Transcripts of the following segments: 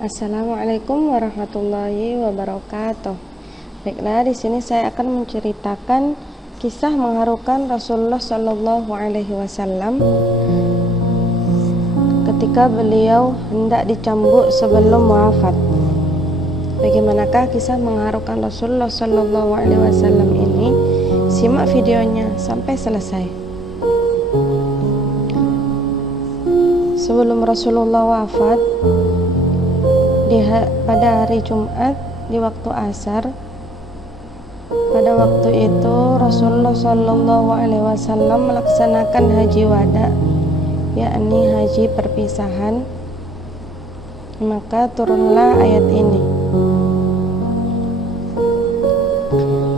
Assalamualaikum warahmatullahi wabarakatuh. Baiklah, di sini saya akan menceritakan kisah mengharukan Rasulullah Shallallahu Alaihi Wasallam ketika beliau hendak dicambuk sebelum wafat. Bagaimanakah kisah mengharukan Rasulullah Shallallahu Alaihi Wasallam ini? Simak videonya sampai selesai. Sebelum Rasulullah wafat, pada hari Jumat di waktu asar, pada waktu itu Rasulullah Shallallahu Alaihi Wasallam melaksanakan haji wada, yakni haji perpisahan. Maka turunlah ayat ini.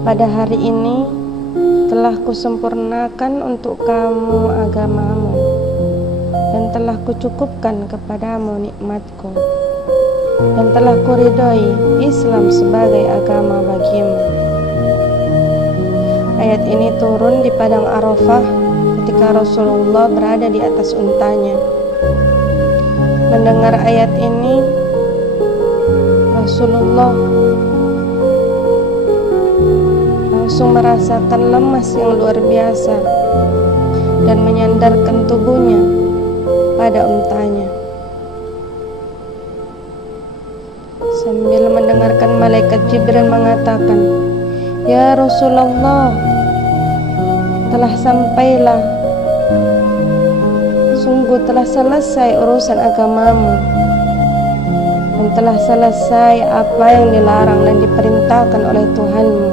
Pada hari ini telah kusempurnakan untuk kamu agamamu dan telah kucukupkan kepadamu nikmatku, dan telah kuridhoi Islam sebagai agama bagimu. Ayat ini turun di padang Arafah ketika Rasulullah berada di atas untanya. Mendengar ayat ini, Rasulullah langsung merasakan lemas yang luar biasa dan menyandarkan tubuhnya pada untanya sambil mendengarkan malaikat Jibril mengatakan, "Ya Rasulullah, telah sampailah, sungguh telah selesai urusan agamamu dan telah selesai apa yang dilarang dan diperintahkan oleh Tuhanmu.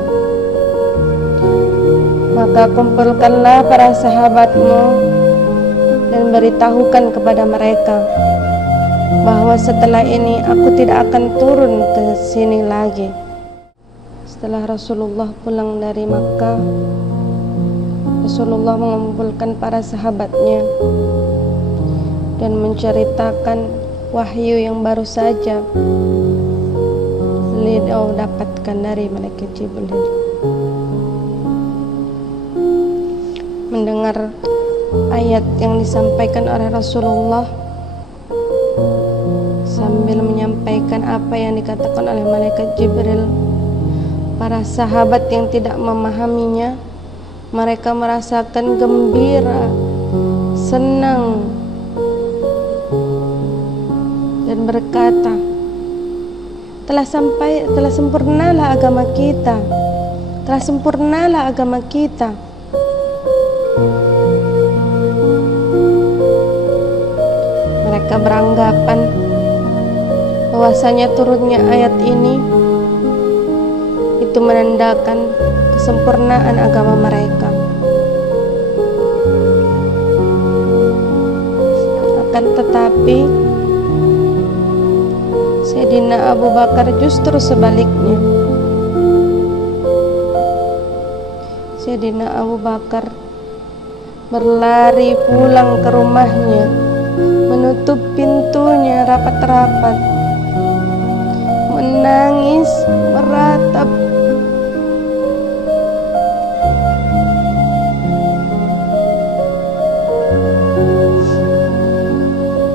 Maka kumpulkanlah para sahabatmu dan beritahukan kepada mereka bahwa setelah ini aku tidak akan turun ke sini lagi." Setelah Rasulullah pulang dari Makkah, Rasulullah mengumpulkan para sahabatnya dan menceritakan wahyu yang baru saja beliau dapatkan dari malaikat Jibril. Mendengar ayat yang disampaikan oleh Rasulullah sambil menyampaikan apa yang dikatakan oleh malaikat Jibril, para sahabat yang tidak memahaminya, mereka merasakan gembira, senang, dan berkata, telah sempurnalah agama kita, telah sempurnalah agama kita. Mereka beranggapan bahwasanya turunnya ayat ini itu menandakan kesempurnaan agama mereka. Akan tetapi Sayyidina Abu Bakar justru sebaliknya. Sayyidina Abu Bakar berlari pulang ke rumahnya, menutup pintunya rapat-rapat, menangis meratap.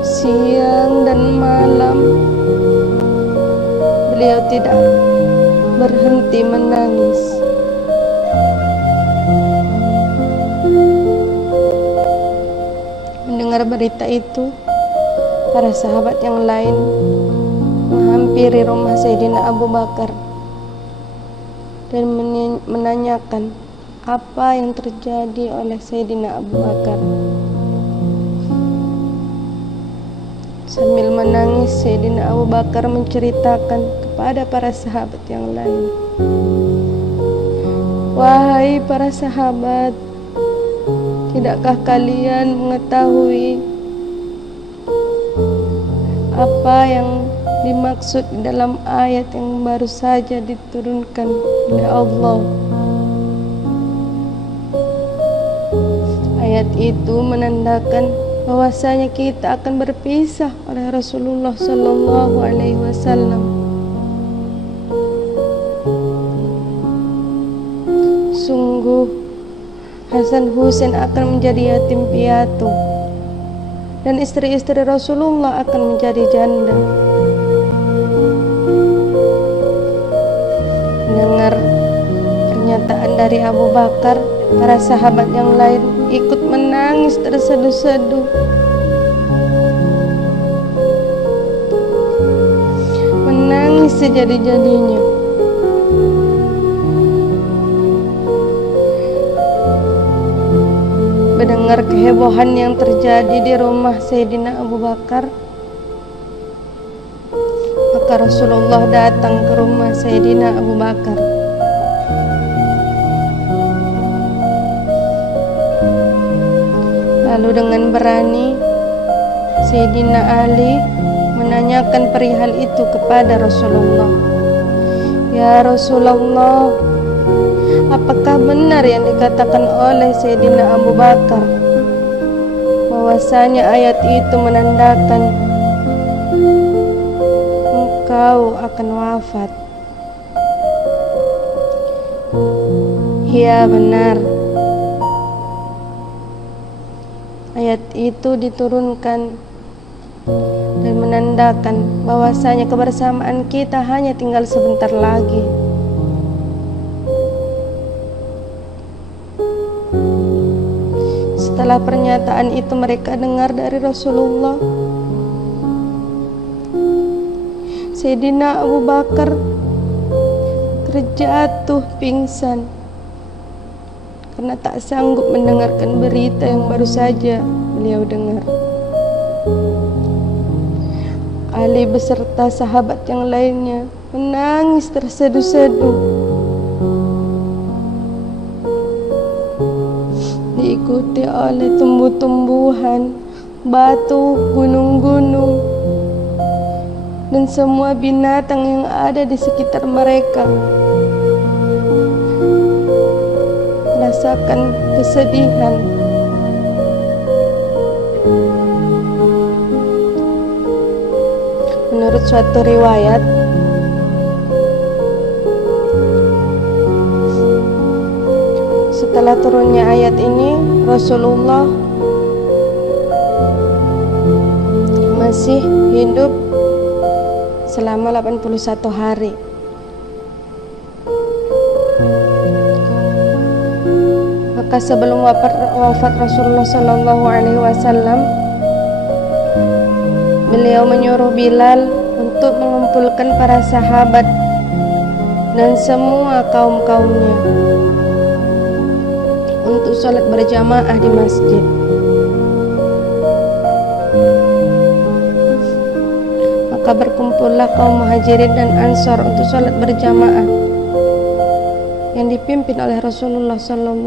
Siang dan malam beliau tidak berhenti menangis. Mendengar berita itu, para sahabat yang lain menghampiri rumah Sayyidina Abu Bakar dan menanyakan apa yang terjadi oleh Sayyidina Abu Bakar. Sambil menangis, Sayyidina Abu Bakar menceritakan kepada para sahabat yang lain, "Wahai para sahabat, tidakkah kalian mengetahui apa yang dimaksud dalam ayat yang baru saja diturunkan oleh Allah? Ayat itu menandakan bahwasanya kita akan berpisah oleh Rasulullah Shallallahu Alaihi Wasallam. Sungguh Hasan Husain akan menjadi yatim piatu dan istri-istri Rasulullah akan menjadi janda. dari Abu Bakar, para sahabat yang lain ikut menangis terseduh-seduh. Menangis sejadi-jadinya. Mendengar kehebohan yang terjadi di rumah Sayyidina Abu Bakar, maka Rasulullah datang ke rumah Sayyidina Abu Bakar. Lalu dengan berani Sayyidina Ali menanyakan perihal itu kepada Rasulullah. Ya Rasulullah, apakah benar yang dikatakan oleh Sayyidina Abu Bakar bahwasanya ayat itu menandakan engkau akan wafat? Ya benar. Ayat itu diturunkan dan menandakan bahwasanya kebersamaan kita hanya tinggal sebentar lagi. Setelah pernyataan itu mereka dengar dari Rasulullah, Sayyidina Abu Bakar terjatuh pingsan karena tak sanggup mendengarkan berita yang baru saja beliau dengar. Ali beserta sahabat yang lainnya menangis terseduh-seduh, diikuti oleh tumbuh-tumbuhan, batu, gunung-gunung, dan semua binatang yang ada di sekitar mereka. Merasakan kesedihan. Menurut suatu riwayat, setelah turunnya ayat ini, Rasulullah masih hidup selama 81 hari. Maka sebelum wafat Rasulullah SAW, beliau menyuruh Bilal untuk mengumpulkan para sahabat dan semua kaum-kaumnya untuk sholat berjamaah di masjid. Maka berkumpullah kaum Muhajirin dan Ansor untuk sholat berjamaah yang dipimpin oleh Rasulullah SAW.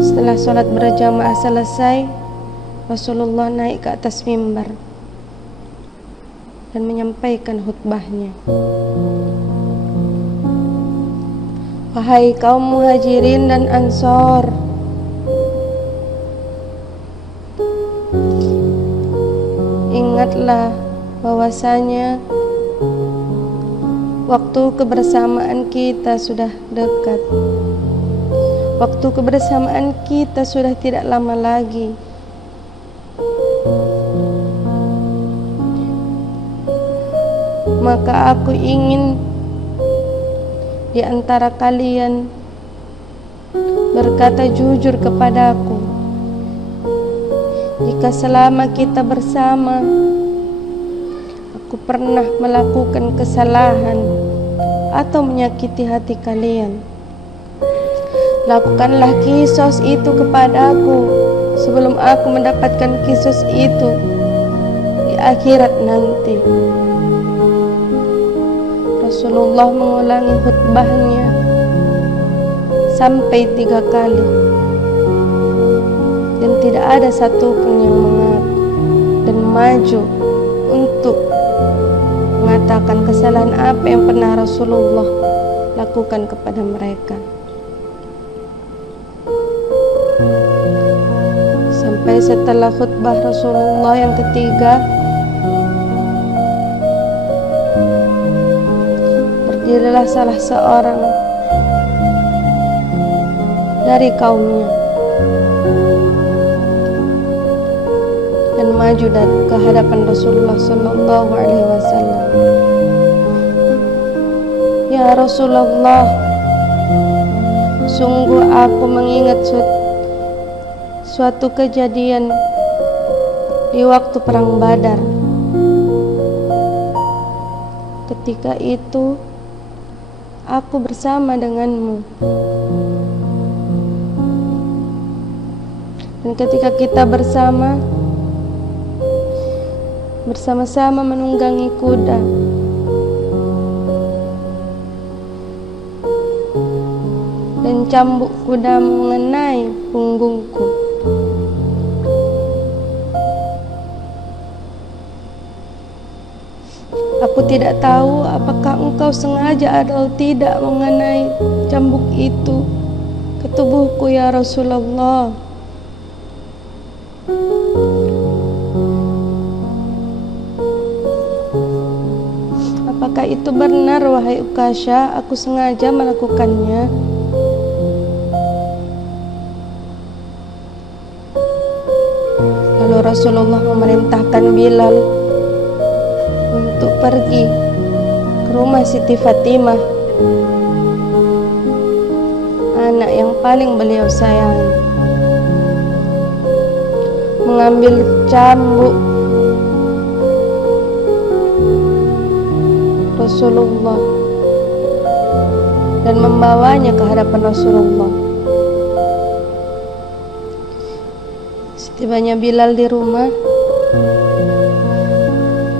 Setelah sholat berjamaah selesai, Rasulullah naik ke atas mimbar dan menyampaikan khutbahnya. Wahai kaum Muhajirin dan Ansor, ingatlah bahwasanya waktu kebersamaan kita sudah dekat. Waktu kebersamaan kita sudah tidak lama lagi. Maka aku ingin di antara kalian berkata jujur kepadaku jika selama kita bersama aku pernah melakukan kesalahan atau menyakiti hati kalian. Lakukanlah kisos itu kepadaku sebelum aku mendapatkan kisos itu di akhirat nanti. Rasulullah mengulangi khutbahnya sampai 3 kali dan tidak ada satupun yang mengaku dan maju untuk mengatakan kesalahan apa yang pernah Rasulullah lakukan kepada mereka. Sampai setelah khutbah Rasulullah yang ketiga, berdirilah salah seorang dari kaumnya dan maju ke hadapan Rasulullah SAW. Ya Rasulullah, sungguh aku mengingat suatu kejadian di waktu perang Badar. Ketika itu aku bersama denganmu, dan ketika kita bersama-sama menunggangi kuda, dan cambuk kuda mengenai punggungku. Aku tidak tahu apakah engkau sengaja atau tidak mengenai cambuk itu ke tubuhku, ya Rasulullah. Apakah itu benar, wahai Ukasha, aku sengaja melakukannya? Lalu Rasulullah memerintahkan Bilal untuk pergi ke rumah Siti Fatimah, anak yang paling beliau sayangi, mengambil cambuk Rasulullah dan membawanya ke hadapan Rasulullah. Setibanya Bilal di rumah,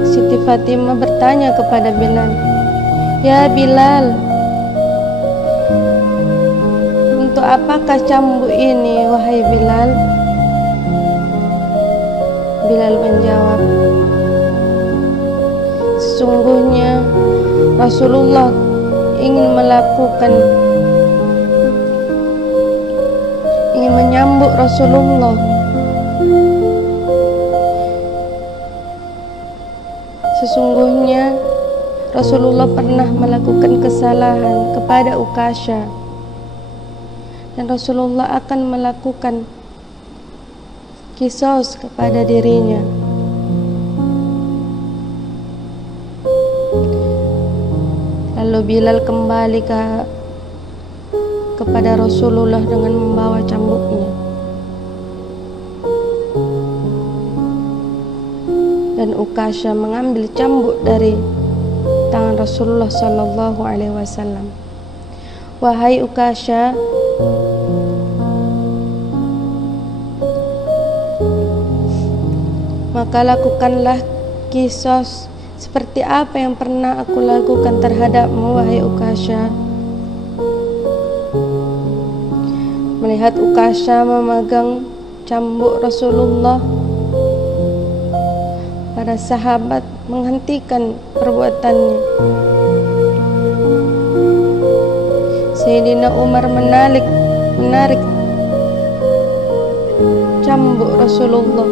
Siti Fatimah bertanya kepada Bilal, "Ya Bilal, untuk apakah cambuk ini, wahai Bilal?" Bilal menjawab, "Sesungguhnya Rasulullah ingin menyambuk Rasulullah. Sesungguhnya Rasulullah pernah melakukan kesalahan kepada Ukasha, dan Rasulullah akan melakukan qisas kepada dirinya." Lalu Bilal kembali kepada Rasulullah dengan membawa cambuknya, dan Ukasha mengambil cambuk dari tangan Rasulullah Sallallahu Alaihi Wasallam. "Wahai Ukasha, maka lakukanlah qisas seperti apa yang pernah aku lakukan terhadapmu, wahai Ukasha." Melihat Ukasha memegang cambuk Rasulullah, para sahabat menghentikan perbuatannya. Sayyidina Umar menarik cambuk Rasulullah.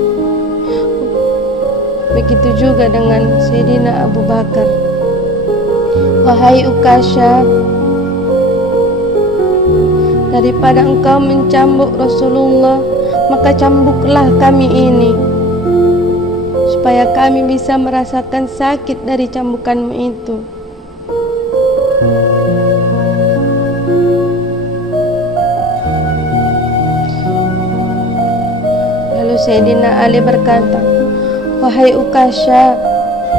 Begitu juga dengan Sayyidina Abu Bakar. "Wahai Ukasha, daripada engkau mencambuk Rasulullah, maka cambuklah kami ini, supaya kami bisa merasakan sakit dari cambukanmu itu." Lalu Sayyidina Ali berkata, "Wahai Ukasha,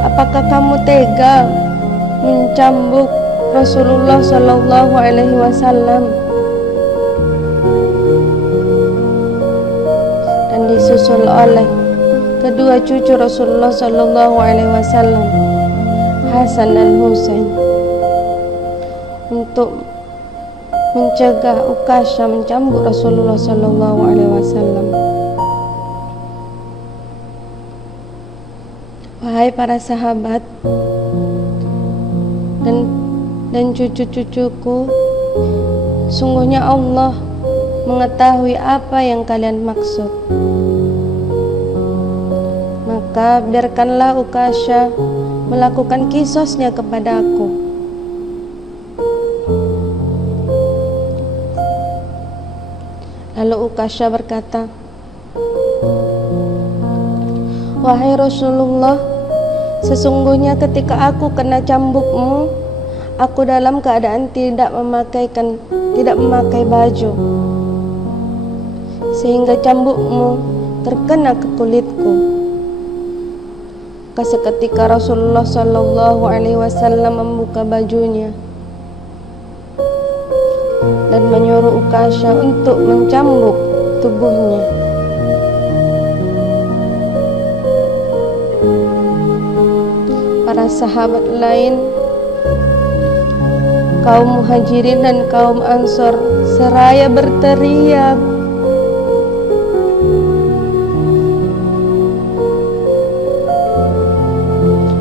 apakah kamu tega mencambuk Rasulullah Sallallahu Alaihi Wasallam?" Dan disusul oleh kedua cucu Rasulullah Sallallahu Alaihi Wasallam, Hasan dan Husain, untuk mencegah Ukasha mencambuk Rasulullah Sallallahu Alaihi Wasallam. Wahai para sahabat dan cucu-cucuku, sungguhnya Allah mengetahui apa yang kalian maksud. Maka biarkanlah Ukasha melakukan qisasnya kepada aku. Lalu Ukasha berkata, "Wahai Rasulullah, sesungguhnya ketika aku kena cambukmu, aku dalam keadaan tidak memakai baju, sehingga cambukmu terkena ke kulitku. Seketika Rasulullah Shallallahu Alaihi Wasallam membuka bajunya dan menyuruh Ukasha untuk mencambuk tubuhnya. Para sahabat lain, kaum Muhajirin dan kaum Ansor seraya berteriak,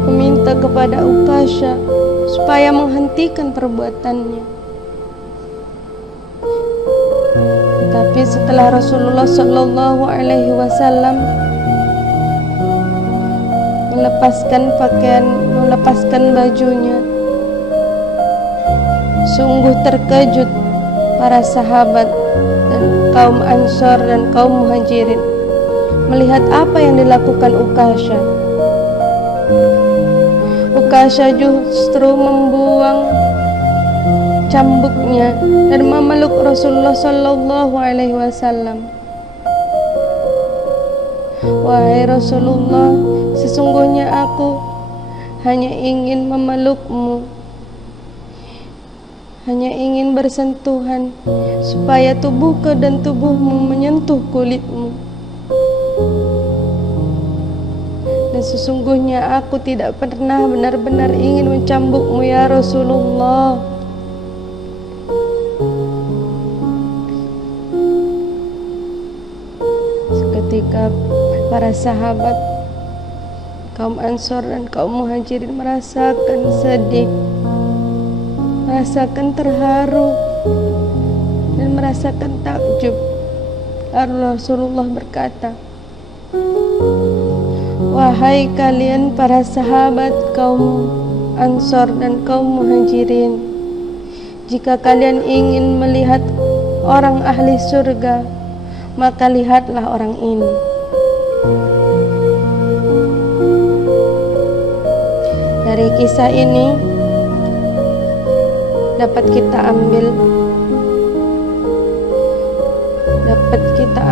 meminta kepada Ukasha supaya menghentikan perbuatannya. Tapi setelah Rasulullah Shallallahu Alaihi Wasallam melepaskan bajunya, sungguh terkejut para sahabat dan kaum Ansor dan kaum Muhajirin melihat apa yang dilakukan Ukasha. Ukasha justru membuang cambuknya dan memeluk Rasulullah Shallallahu Alaihi Wasallam. Wahai Rasulullah, sesungguhnya aku hanya ingin memelukmu, hanya ingin bersentuhan supaya tubuhku dan tubuhmu menyentuh kulitmu. Dan sesungguhnya aku tidak pernah benar-benar ingin mencambukmu ya Rasulullah. Ketika para sahabat, kaum Ansor dan kaum Muhajirin merasakan sedih, merasakan terharu, dan merasakan takjub, Rasulullah berkata, wahai kalian para sahabat kaum Ansor dan kaum Muhajirin, jika kalian ingin melihat orang ahli surga, maka lihatlah orang ini. Dari kisah ini dapat kita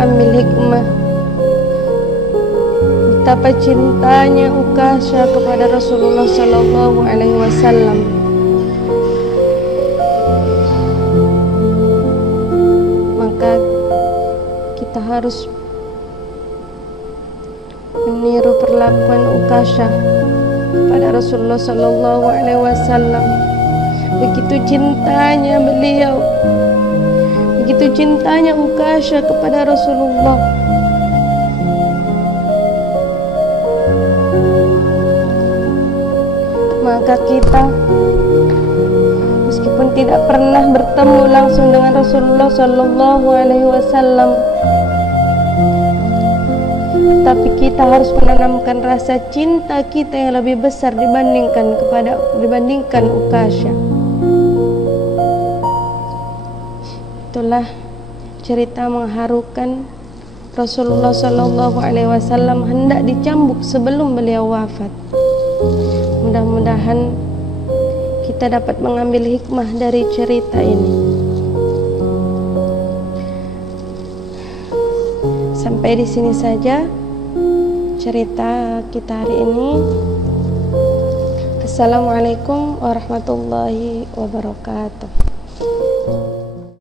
ambil hikmah betapa cintanya Ukasha kepada Rasulullah Shallallahu Alaihi Wasallam. Maka kita harus meniru perlakuan Ukasha pada Rasulullah Shallallahu Alaihi Wasallam. Begitu cintanya beliau, begitu cintanya Ukasha kepada Rasulullah. Maka kita, meskipun tidak pernah bertemu langsung dengan Rasulullah Shallallahu Alaihi Wasallam, tapi kita harus menanamkan rasa cinta kita yang lebih besar dibandingkan Ukasha. Itulah cerita mengharukan Rasulullah Shallallahu Alaihi Wasallam hendak dicambuk sebelum beliau wafat. Mudah-mudahan kita dapat mengambil hikmah dari cerita ini. Sampai di sini saja cerita kita hari ini. Assalamualaikum warahmatullahi wabarakatuh.